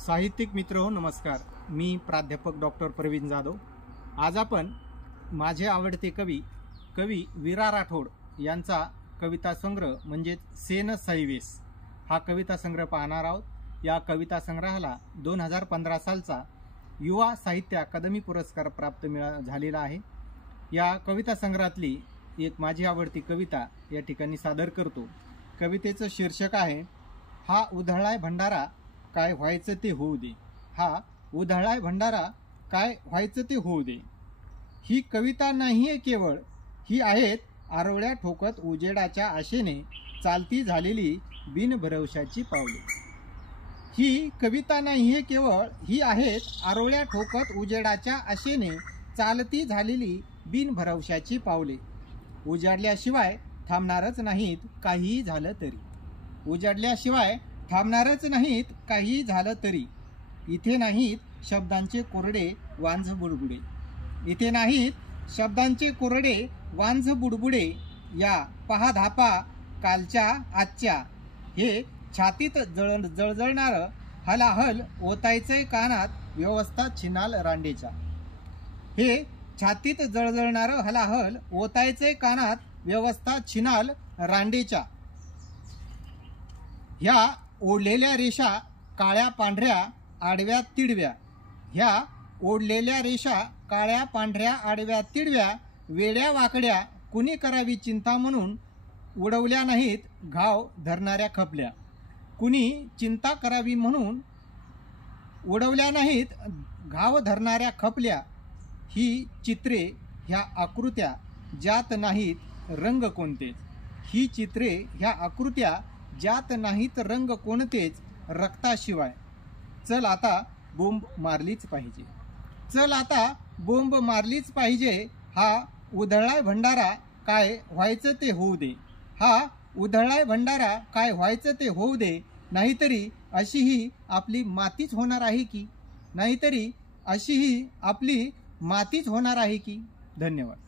साहित्यिक मित्र हो, नमस्कार. मी प्राध्यापक डॉक्टर प्रवीण जाधव. आज आपण माझे आवडते कवी विरा राठोड यांचा कविता संग्रह म्हणजेच सेन सैवेस हा कविता संग्रह पाहणार आहोत. या कविता संग्रहाला 2015 सालचा युवा साहित्य अकादमी पुरस्कार प्राप्त झालेला आहे. या कविता संग्रहातली एक माझी आवडती कविता या ठिकाणी सादर करतो. कवितेचं शीर्षक आहे हा उधळलाय भंडारा काय व्हायचं ते होऊ दे. हा उधळलाय भंडारा काय व्हायचं ते होऊ दे. ही कविता नाहीये केवळ, ही आहेत आरोळ्या ठोकत उजेडाच्या आशेने चालती झालेली बिनभरवशाची पावले. ही कविता नाहीये केवळ, ही आहेत आरोळ्या ठोकत उजेडाच्या आशेने चालती झालेली बिनभरवशाची पावले. उजाडल्याशिवाय थांबणारच नाहीत काहीही झालं तरी. उजाडल्याशिवाय थांबणारच नाहीत काहीही झालं तरी. इथे नाहीत शब्दांचे कोरडे वांझ बुडबुडे. इथे नाहीत शब्दांचे कोरडे वांझ बुडबुडे. या पहा धापा कालच्या आजच्या. हे छातीत जळजळणारं हलाहल ओतायचंय कानात व्यवस्था छिनाल रांडेच्या. हे छातीत जळजळणारं हलाहल ओतायचंय कानात व्यवस्था छिनाल रांडेच्या. ह्या ओढलेल्या रेषा काळ्या पांढऱ्या आडव्या तिडव्या. ह्या ओढलेल्या रेषा काळ्या पांढऱ्या आडव्या तिडव्या. वेड्या वाकड्या कुणी करावी चिंता म्हणून उडवल्या नाहीत घाव धरणाऱ्या खपल्या. कुणी चिंता करावी म्हणून उडवल्या नाहीत घाव धरणाऱ्या खपल्या. ही चित्रे ह्या आकृत्या ज्यात नाहीत रंग कोणतेच. ही चित्रे ह्या आकृत्या ज्यात नाहीत रंग कोणतेच. रक्ताशिवाय चल आता बोंब मारलीच पाहिजे. चल आता बोंब मारलीच पाहिजे. हा उधळलाय भंडारा काय व्हायचं ते होऊ दे. हा उधळलाय भंडारा काय व्हायचं ते होऊ दे. नाहीतरी अशीही आपली मातीच होणार आहे की. नाहीतरी अशीही आपली मातीच होणार आहे की. धन्यवाद.